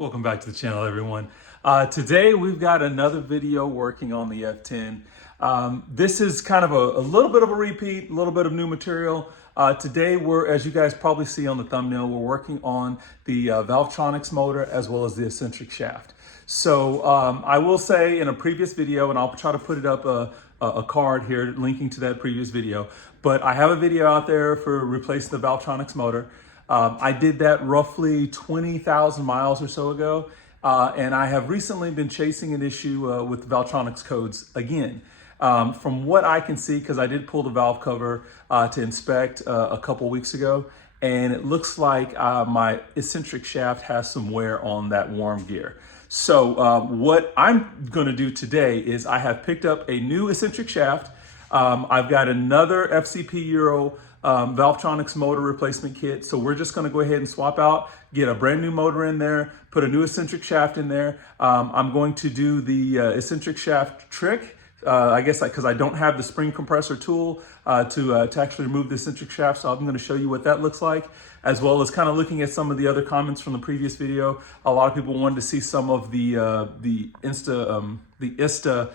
Welcome back to the channel, everyone. Today we've got another video working on the F10. This is kind of a little bit of a repeat, a little bit of new material. Today as you guys probably see on the thumbnail, we're working on the Valvetronics motor as well as the eccentric shaft. So I will say in a previous video, and I'll try to put it up a card here linking to that previous video, but I have a video out there for replacing the Valvetronics motor. I did that roughly 20,000 miles or so ago, and I have recently been chasing an issue with the Valvetronics codes again. From what I can see, because I did pull the valve cover to inspect a couple weeks ago, and it looks like my eccentric shaft has some wear on that worm gear. So what I'm going to do today is I have picked up a new eccentric shaft. I've got another FCP Euro Valvetronics motor replacement kit. So we're just going to go ahead and swap out, get a brand new motor in there, put a new eccentric shaft in there. I'm going to do the eccentric shaft trick. I guess because I don't have the spring compressor tool to actually remove the eccentric shaft. So I'm going to show you what that looks like, as well as kind of looking at some of the other comments from the previous video. A lot of people wanted to see some of the Ista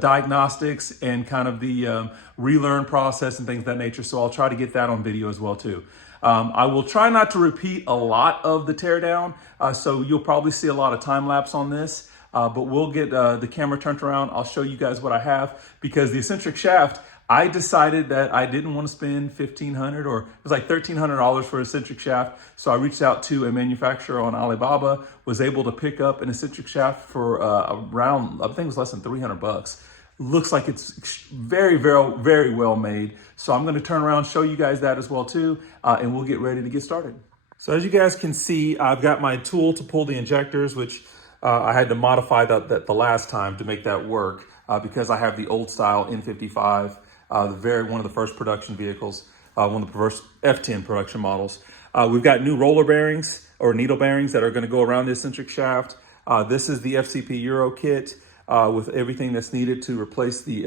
diagnostics and kind of the relearn process and things of that nature. So I'll try to get that on video as well too. I will try not to repeat a lot of the teardown. So you'll probably see a lot of time lapse on this, but we'll get the camera turned around. I'll show you guys what I have, because the eccentric shaft, I decided that I didn't want to spend $1,500 or it was like $1,300 for an eccentric shaft. So I reached out to a manufacturer on Alibaba, was able to pick up an eccentric shaft for around, I think it was less than 300 bucks. Looks like it's very, very, very well made. So I'm going to turn around, show you guys that as well too, and we'll get ready to get started. So as you guys can see, I've got my tool to pull the injectors, which I had to modify the last time to make that work because I have the old style N55. One of the first production vehicles, one of the first F10 production models. We've got new roller bearings or needle bearings that are going to go around the eccentric shaft. This is the FCP Euro kit with everything that's needed to replace the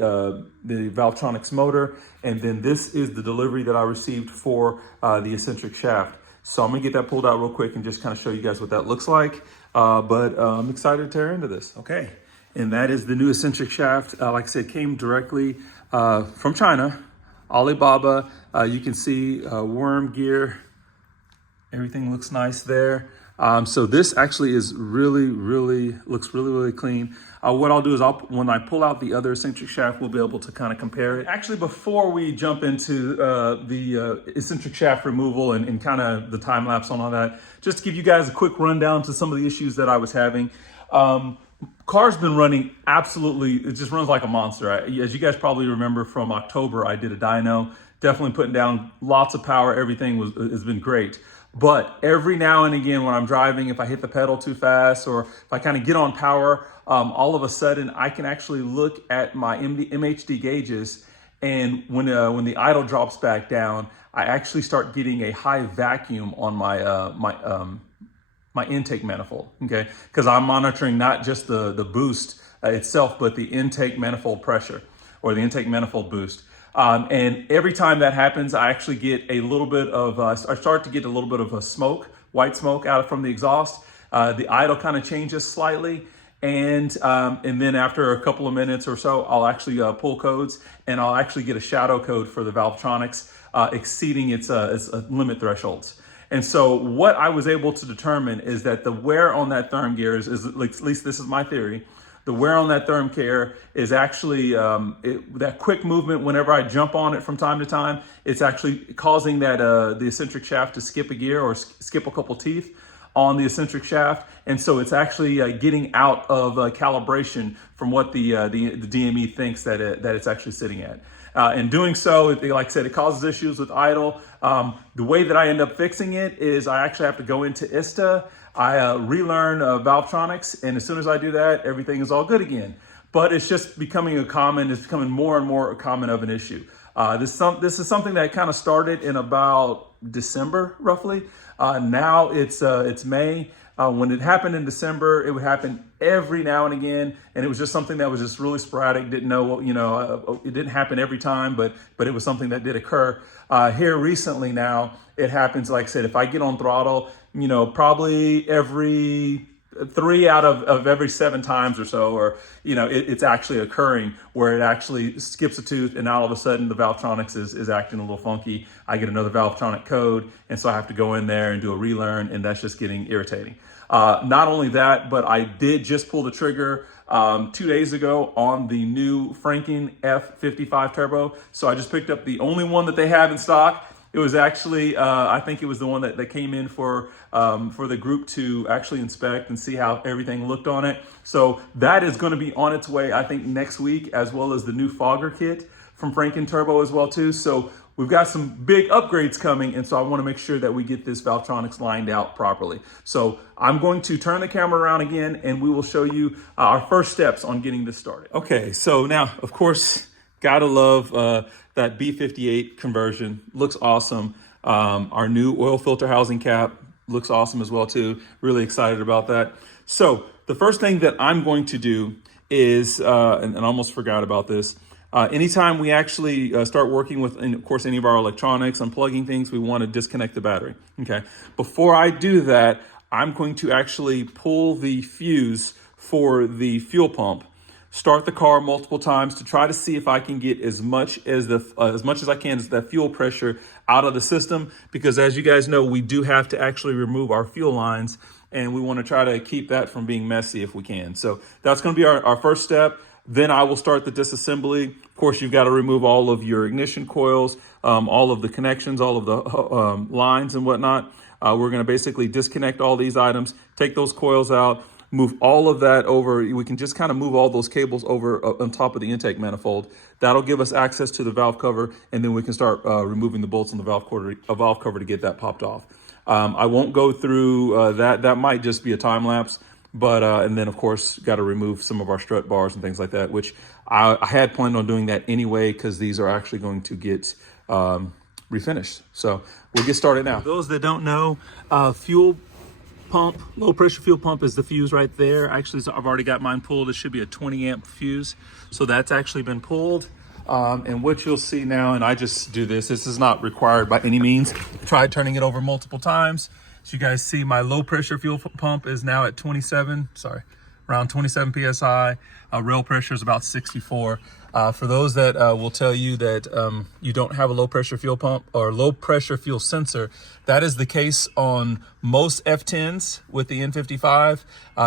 Valvetronics motor. And then this is the delivery that I received for the eccentric shaft. So I'm going to get that pulled out real quick and just kind of show you guys what that looks like. But I'm excited to tear into this. Okay. And that is the new eccentric shaft. Like I said, came directly from China, Alibaba. You can see worm gear. Everything looks nice there. So this actually is looks really clean. What I'll do is when I pull out the other eccentric shaft, we'll be able to kind of compare it. Actually, before we jump into the eccentric shaft removal and kind of the time lapse on all that, just to give you guys a quick rundown to some of the issues that I was having. Car's been running absolutely, it just runs like a monster. As you guys probably remember from October, I did a dyno, definitely putting down lots of power. Everything has been great. But every now and again when I'm driving, if I hit the pedal too fast or if I kind of get on power, all of a sudden I can actually look at my MHD gauges, and when the idle drops back down, I actually start getting a high vacuum on my intake manifold, okay? Because I'm monitoring not just the boost itself, but the intake manifold pressure or the intake manifold boost. And every time that happens, I actually get a little bit of, I start to get a little bit of a smoke, white smoke out from the exhaust. The idle kind of changes slightly. And then after a couple of minutes or so, I'll actually pull codes, and I'll actually get a shadow code for the Valvetronics exceeding its limit thresholds. And so what I was able to determine is that the wear on that therm gear is at least this is my theory, the wear on that therm gear is actually that quick movement. Whenever I jump on it from time to time, it's actually causing that the eccentric shaft to skip a gear or skip a couple teeth on the eccentric shaft. And so it's actually getting out of calibration from what the DME thinks that it's actually sitting at. In doing so, like I said, it causes issues with idle. The way that I end up fixing it is I actually have to go into Ista. I relearn Valvetronics, and as soon as I do that, everything is all good again. But it's just becoming it's becoming more and more common of an issue. This is something that kind of started in about December, roughly. Now it's May. When it happened in December, it would happen every now and again, and it was just something that was just really sporadic. Didn't know, it didn't happen every time, but it was something that did occur. Here recently now, it happens, like I said, if I get on throttle, you know, probably every 3 out of every 7 times or so, or, you know, it's actually occurring where it actually skips a tooth and all of a sudden the Valvetronics is acting a little funky. I get another Valvetronic code, and so I have to go in there and do a relearn, and that's just getting irritating. Not only that, but I did just pull the trigger 2 days ago on the new Franken F55 Turbo. So I just picked up the only one that they have in stock. It was actually, I think it was the one that came in for the group to actually inspect and see how everything looked on it. So that is going to be on its way, I think, next week, as well as the new fogger kit from Franken Turbo as well too. So we've got some big upgrades coming, and so I want to make sure that we get this Valvetronics lined out properly. So I'm going to turn the camera around again, and we will show you our first steps on getting this started. Okay, so now, of course, gotta love that B58 conversion. Looks awesome. Our new oil filter housing cap looks awesome as well too. Really excited about that. So the first thing that I'm going to do is, and I almost forgot about this, anytime we actually start working with, and of course, any of our electronics, unplugging things, we want to disconnect the battery. Okay. Before I do that, I'm going to actually pull the fuse for the fuel pump, start the car multiple times to try to see if I can get as much as I can as that fuel pressure out of the system, because as you guys know, we do have to actually remove our fuel lines, and we want to try to keep that from being messy if we can. So that's going to be our first step. Then I will start the disassembly. Of course, you've got to remove all of your ignition coils, all of the connections, all of the lines and whatnot. We're going to basically disconnect all these items, take those coils out, move all of that over. We can just kind of move all those cables over on top of the intake manifold. That'll give us access to the valve cover, and then we can start removing the bolts on the valve cover to get that popped off. I won't go through that. That might just be a time lapse. But, and then of course, got to remove some of our strut bars and things like that, which I had planned on doing that anyway, because these are actually going to get refinished. So we'll get started now. For those that don't know, fuel pump, low pressure fuel pump is the fuse right there. Actually, I've already got mine pulled. It should be a 20 amp fuse. So that's actually been pulled. And what you'll see now, and I just do this, this is not required by any means. Tried turning it over multiple times. So you guys see my low pressure fuel pump is now at around 27 PSI. Rail pressure is about 64. For those that will tell you that you don't have a low pressure fuel pump or low pressure fuel sensor, that is the case on most F10s with the N55.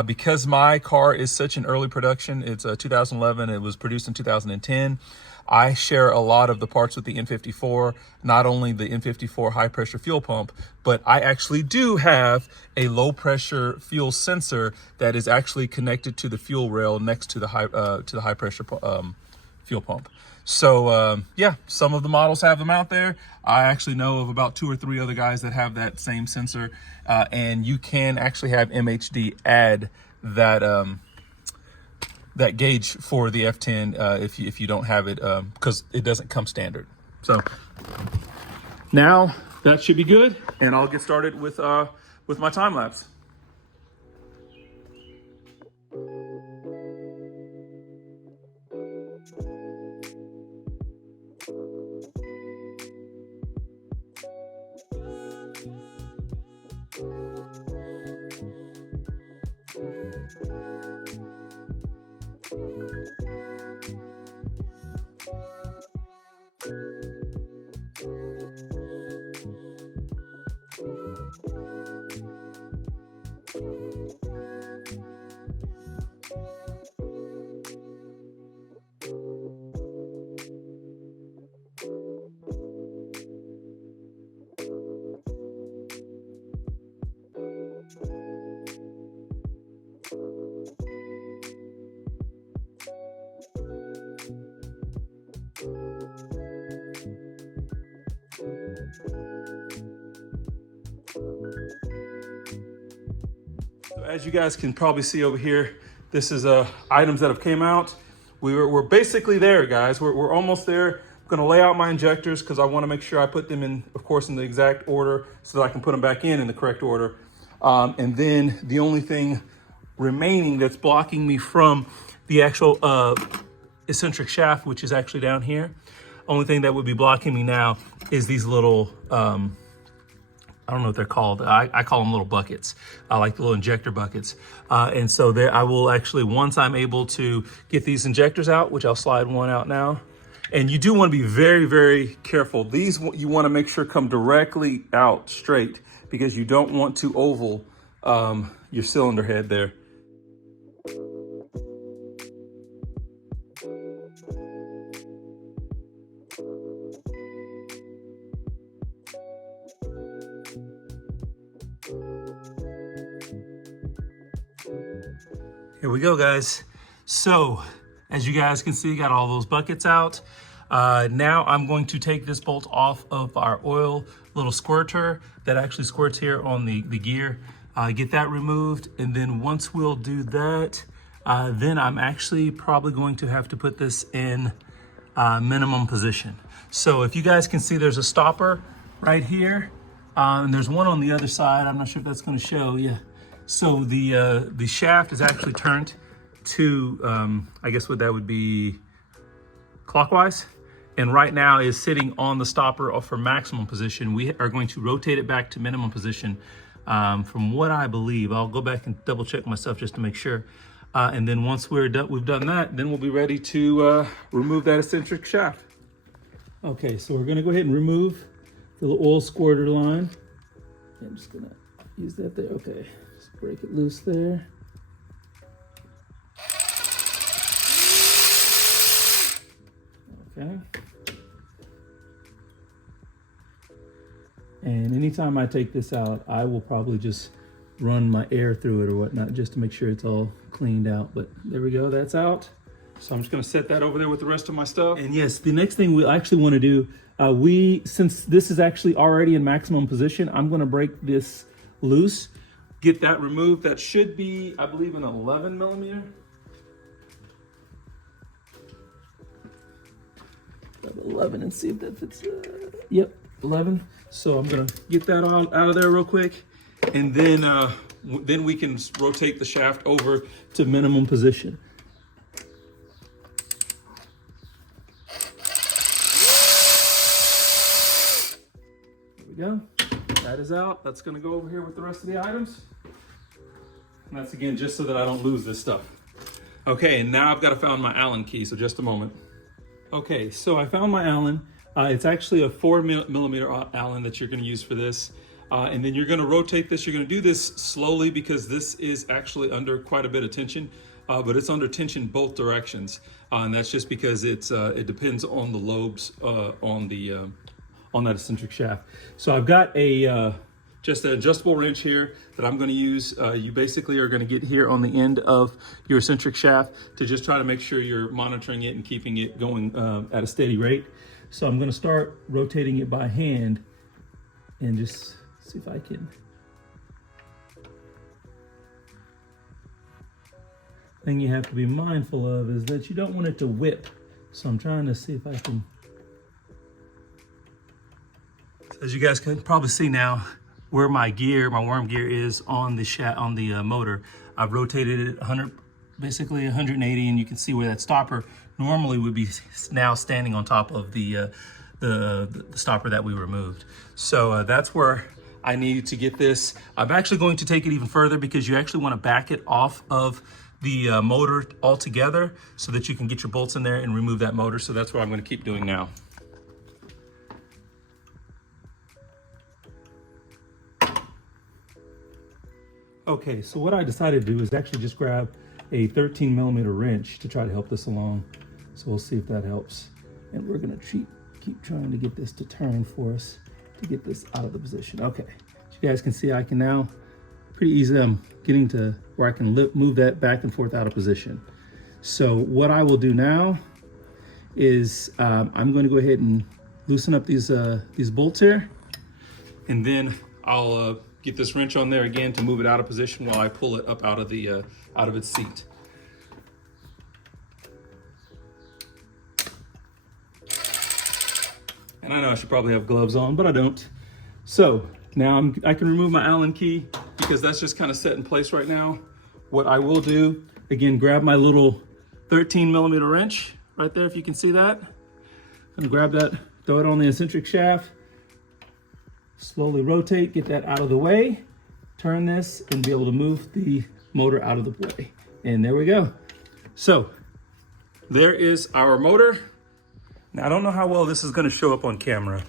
Because my car is such an early production, it's 2011, it was produced in 2010. I share a lot of the parts with the N54, not only the N54 high pressure fuel pump, but I actually do have a low pressure fuel sensor that is actually connected to the fuel rail next to the high pressure fuel pump. So yeah, some of the models have them out there. I actually know of about 2 or 3 other guys that have that same sensor, and you can actually have MHD add that gauge for the F10 if you don't have it, because it doesn't come standard. So now that should be good, and I'll get started with my time lapse. As you guys can probably see over here, this is items that have came out. We're basically there, guys. We're almost there. I'm gonna lay out my injectors because I want to make sure I put them in, of course, in the exact order so that I can put them back in the correct order. And then the only thing remaining that's blocking me from the actual eccentric shaft, which is actually down here, only thing that would be blocking me now is these little I don't know what they're called. I call them little buckets, like the little injector buckets. And so there, I will actually, once I'm able to get these injectors out, which I'll slide one out now. And you do want to be very, very careful. These you want to make sure come directly out straight, because you don't want to oval your cylinder head there. Here we go, guys. So as you guys can see, got all those buckets out. Now I'm going to take this bolt off of our oil little squirter that actually squirts here on the gear. Get that removed, and then once we'll do that, then I'm actually probably going to have to put this in minimum position. So if you guys can see, there's a stopper right here, and there's one on the other side. I'm not sure if that's going to show. Yeah. So the shaft is actually turned to, I guess what that would be, clockwise, and right now is sitting on the stopper for maximum position. We are going to rotate it back to minimum position. From what I believe, I'll go back and double check myself just to make sure. And then once we've done that, then we'll be ready to remove that eccentric shaft. Okay, so we're gonna go ahead and remove the little oil squirter line. I'm just gonna use that there. Okay, just break it loose there. Okay. And anytime I take this out, I will probably just run my air through it or whatnot, just to make sure it's all cleaned out. But there we go, that's out. So I'm just gonna set that over there with the rest of my stuff. And yes, the next thing we actually wanna do, since this is actually already in maximum position, I'm gonna break this loose, get that removed. That should be, I believe, an 11 millimeter. 11 and see if that fits. Yep, 11. So I'm gonna get that all out of there real quick, and then we can rotate the shaft over to minimum position. There we go. That is out. That's gonna go over here with the rest of the items. And that's again just so that I don't lose this stuff. Okay, and now I've got to find my Allen key, so just a moment. Okay, so I found my Allen. It's actually a 4 millimeter Allen that you're going to use for this. And then you're going to rotate this. You're going to do this slowly because this is actually under quite a bit of tension, but it's under tension both directions. And that's just because it depends on the lobes on that eccentric shaft. So I've got just an adjustable wrench here that I'm going to use. You basically are going to get here on the end of your eccentric shaft to just try to make sure you're monitoring it and keeping it going at a steady rate. So I'm going to start rotating it by hand and just see if I can. Thing you have to be mindful of is that you don't want it to whip. So I'm trying to see if I can. So as you guys can probably see now, where my worm gear is on the motor, I've rotated it basically 180, and you can see where that stopper normally would be now standing on top of the stopper that we removed. So that's where I need to get this. I'm actually going to take it even further because you actually want to back it off of the motor altogether so that you can get your bolts in there and remove that motor. So that's what I'm going to keep doing now. Okay, so what I decided to do is actually just grab a 13 millimeter wrench to try to help this along. So we'll see if that helps. And we're gonna keep trying to get this to turn for us to get this out of the position. Okay, as you guys can see, I can now pretty easily, I'm getting to where I can move that back and forth out of position. So what I will do now is I'm going to go ahead and loosen up these bolts here, and then I'll get this wrench on there again to move it out of position while I pull it up out of its seat. And I know I should probably have gloves on, but I don't. So now I can remove my Allen key because that's just kind of set in place right now. What I will do, again, grab my little 13 millimeter wrench right there, if you can see that. I'm gonna grab that, throw it on the eccentric shaft, slowly rotate, get that out of the way, turn this, and be able to move the motor out of the way. And there we go. So there is our motor. Now I don't know how well this is going to show up on camera,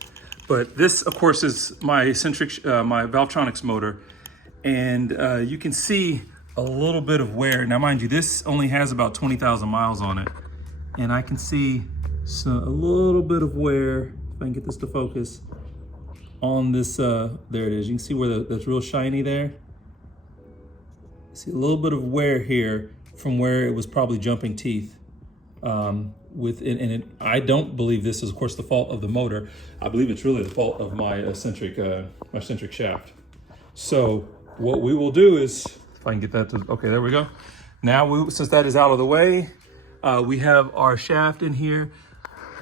but this of course is my eccentric, my Valvetronics motor. And you can see a little bit of wear. Now mind you, this only has about 20,000 miles on it. And I can see a little bit of wear, if I can get this to focus, on this, there it is. You can see where that's real shiny there. See a little bit of wear here from where it was probably jumping teeth. I don't believe this is, of course, the fault of the motor. I believe it's really the fault of my eccentric shaft. So what we will do is, if I can get that to, okay, there we go. Now, since that is out of the way, we have our shaft in here,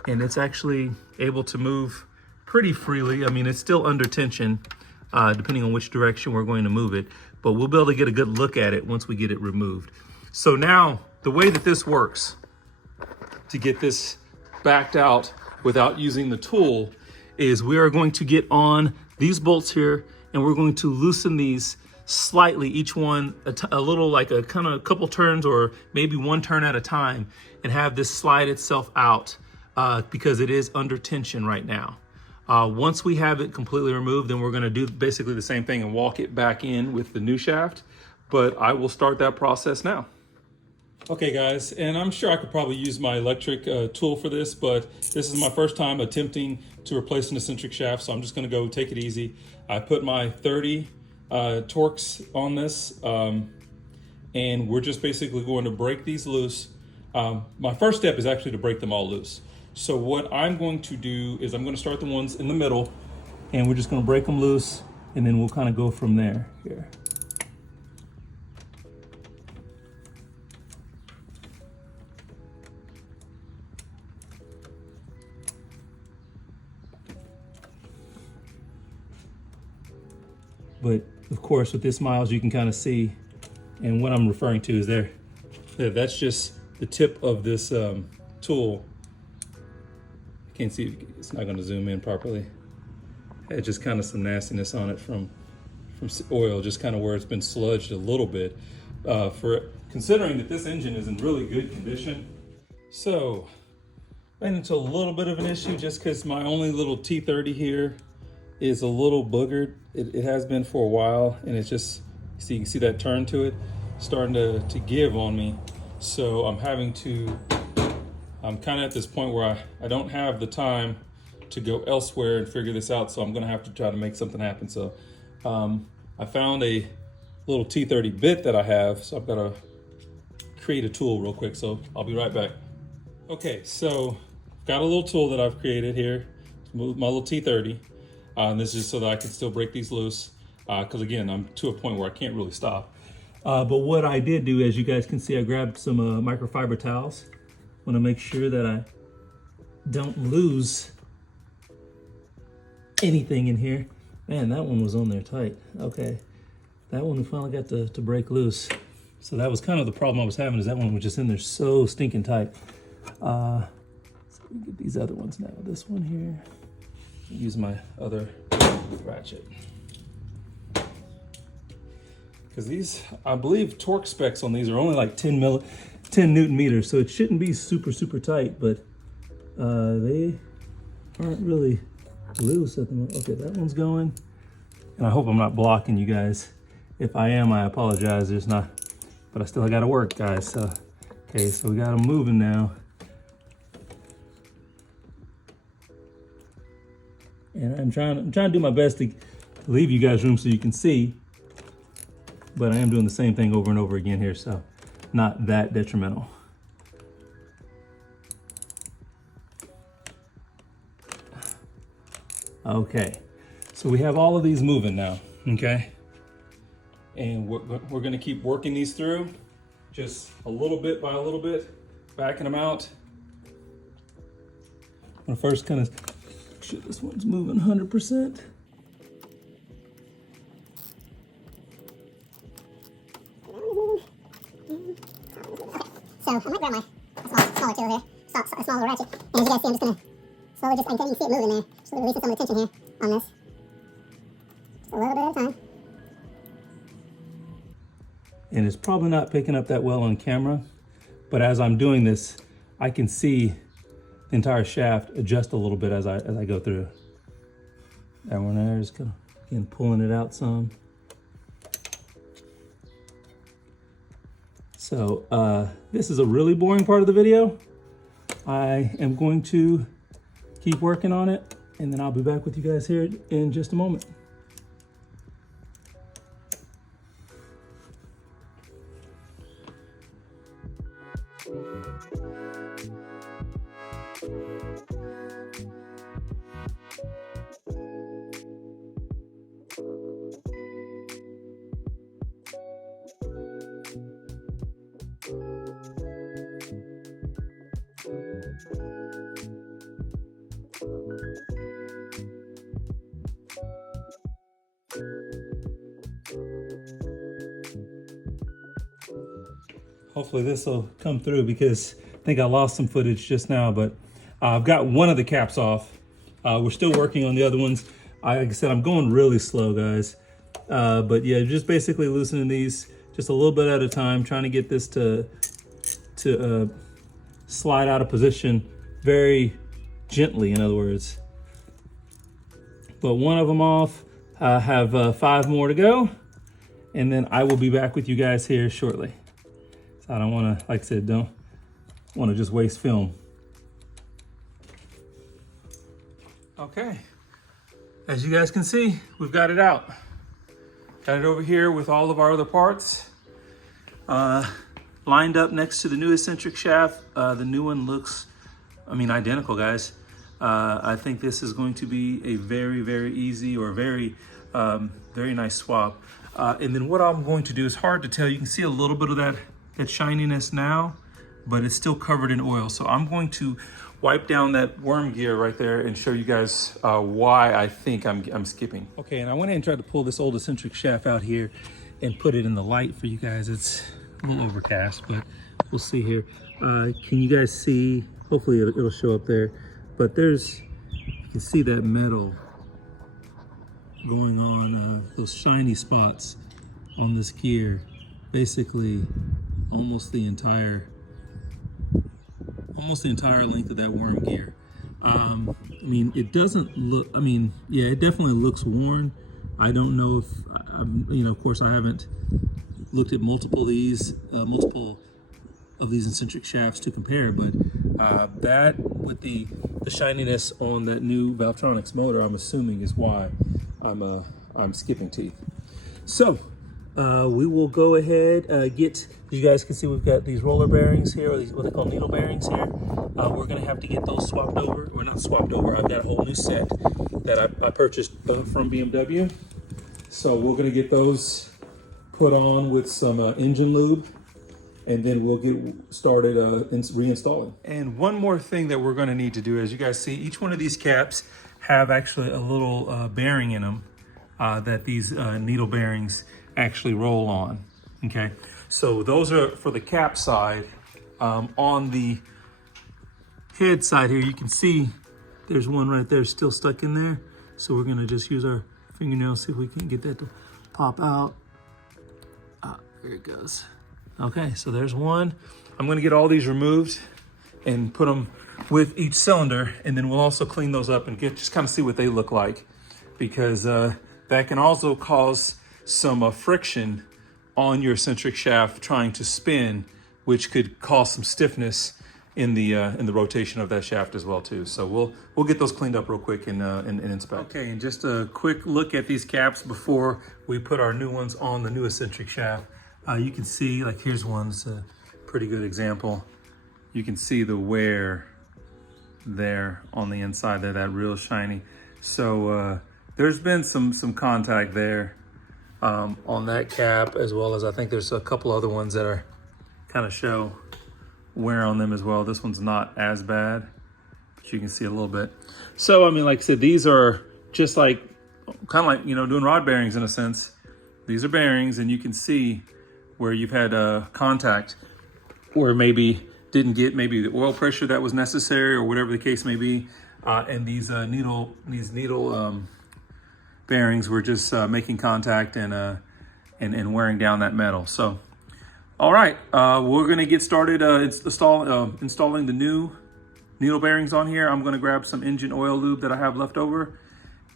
and it's actually able to move pretty freely. I mean, it's still under tension, depending on which direction we're going to move it, but we'll be able to get a good look at it once we get it removed. So now, the way that this works, to get this backed out without using the tool, is we are going to get on these bolts here, and we're going to loosen these slightly, each one a little, like a kind of couple turns or maybe one turn at a time, and have this slide itself out because it is under tension right now. Once we have it completely removed, then we're going to do basically the same thing and walk it back in with the new shaft, but I will start that process now. Okay guys, and I'm sure I could probably use my electric tool for this, but this is my first time attempting to replace an eccentric shaft, so I'm just going to go take it easy. I put my 30 Torx on this, and we're just basically going to break these loose. My first step is actually to break them all loose. So what I'm going to do is I'm going to start the ones in the middle, and we're just going to break them loose, and then we'll kind of go from there here. But of course, with this miles, you can kind of see, and what I'm referring to is there, that's just the tip of this tool. You can't see, it's not going to zoom in properly. It's just kind of some nastiness on it from oil, just kind of where it's been sludged a little bit. For considering that this engine is in really good condition. So, ran into a little bit of an issue just because my only little T30 here is a little boogered. It has been for a while, and it's just, so you can see that turn to it starting to give on me. So I'm kind of at this point where I don't have the time to go elsewhere and figure this out, so I'm gonna have to try to make something happen. So I found a little T30 bit that I have, so I've got to create a tool real quick, so I'll be right back. Okay, so got a little tool that I've created here, my little T30. And this is so that I can still break these loose, because again, I'm to a point where I can't really stop. But what I did do, as you guys can see, I grabbed some microfiber towels. Want to make sure that I don't lose anything in here. Man, that one was on there tight. Okay, that one we finally got to break loose. So that was kind of the problem I was having, is that one was just in there so stinking tight. So we get these other ones now. This one here. Use my other ratchet, because these, I believe torque specs on these are only like 10 Newton meters, so it shouldn't be super tight, but they aren't really loose at the moment. Okay, that one's going, and I hope I'm not blocking you guys. If I am, I apologize. There's not, but I still got to work, guys. So okay, so we got them moving now. And I'm trying to do my best to leave you guys room so you can see, but I am doing the same thing over and over again here, so not that detrimental. Okay, so we have all of these moving now, okay? And we're gonna keep working these through, just a little bit by a little bit, backing them out. I'm gonna first kind of, sure this one's moving 100%. So I'm gonna grab my smaller tool here, a small little ratchet, and as you guys see, I'm just gonna slowly, I can see it moving there, just releasing some of the tension here on this. a little bit at a time. And it's probably not picking up that well on camera, but as I'm doing this, I can see the entire shaft adjust a little bit as I go through. That one there is kind of, again, pulling it out some. So this is a really boring part of the video. I am going to keep working on it, and then I'll be back with you guys here in just a moment. Hopefully this will come through because I think I lost some footage just now, but I've got one of the caps off. We're still working on the other ones. Like I said, I'm going really slow, guys. But yeah, just basically loosening these just a little bit at a time, trying to get this to slide out of position very gently, in other words. But one of them off, I have 5 more to go, and then I will be back with you guys here shortly. So I don't want to, like I said, don't want to just waste film. Okay, as you guys can see, we've got it out. Got it over here with all of our other parts. Lined up next to the new eccentric shaft. The new one looks, identical, guys. I think this is going to be a very, very easy or very nice swap. And then what I'm going to do is hard to tell. You can see a little bit of that shininess now, but it's still covered in oil. So I'm going to wipe down that worm gear right there and show you guys why I think I'm skipping. Okay, and I went ahead and tried to pull this old eccentric shaft out here and put it in the light for you guys. It's a little overcast, but we'll see here. Can you guys see? Hopefully it'll show up there, but you can see that metal going on, those shiny spots on this gear. Basically, almost the entire length of that worm gear. It doesn't look, yeah, it definitely looks worn. I don't know if, of course I haven't looked at multiple of these eccentric shafts to compare, but that with the shininess on that new Valvetronics motor, I'm assuming is why I'm skipping teeth. So we will go ahead, you guys can see we've got these roller bearings here, or these what they call needle bearings here. We're gonna have to get those swapped over, or not swapped over. I've got a whole new set that I purchased from BMW. So we're gonna get those put on with some engine lube, and then we'll get started reinstalling. And one more thing that we're gonna need to do, as you guys see, each one of these caps have actually a little bearing in them that these needle bearings actually roll on, okay? So those are for the cap side. On the head side here, you can see there's one right there still stuck in there. So we're gonna just use our fingernail, see if we can get that to pop out. There it goes. Okay, so there's one. I'm gonna get all these removed and put them with each cylinder, and then we'll also clean those up and just kind of see what they look like, because that can also cause some friction on your eccentric shaft trying to spin, which could cause some stiffness in the rotation of that shaft as well too. So we'll get those cleaned up real quick and inspect. Okay, and just a quick look at these caps before we put our new ones on the new eccentric shaft. You can see, like, here's one, it's a pretty good example. You can see the wear there on the inside there, that real shiny. So there's been some contact there on that cap, as well as I think there's a couple other ones that are kind of show wear on them as well. This one's not as bad, but you can see a little bit. So like I said, these are just like kind of like doing rod bearings in a sense. These are bearings, and you can see where you've had contact, or maybe didn't get maybe the oil pressure that was necessary, or whatever the case may be. And these needle bearings. We're just making contact and wearing down that metal. So, all right, we're gonna get started installing the new needle bearings on here. I'm gonna grab some engine oil lube that I have left over,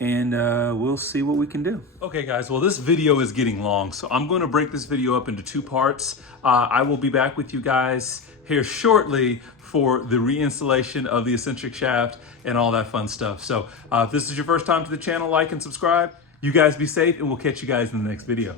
and we'll see what we can do. Okay guys, well this video is getting long, so I'm gonna break this video up into 2 parts. I will be back with you guys here shortly for the reinstallation of the eccentric shaft and all that fun stuff. So if this is your first time to the channel, like and subscribe. You guys be safe, and we'll catch you guys in the next video.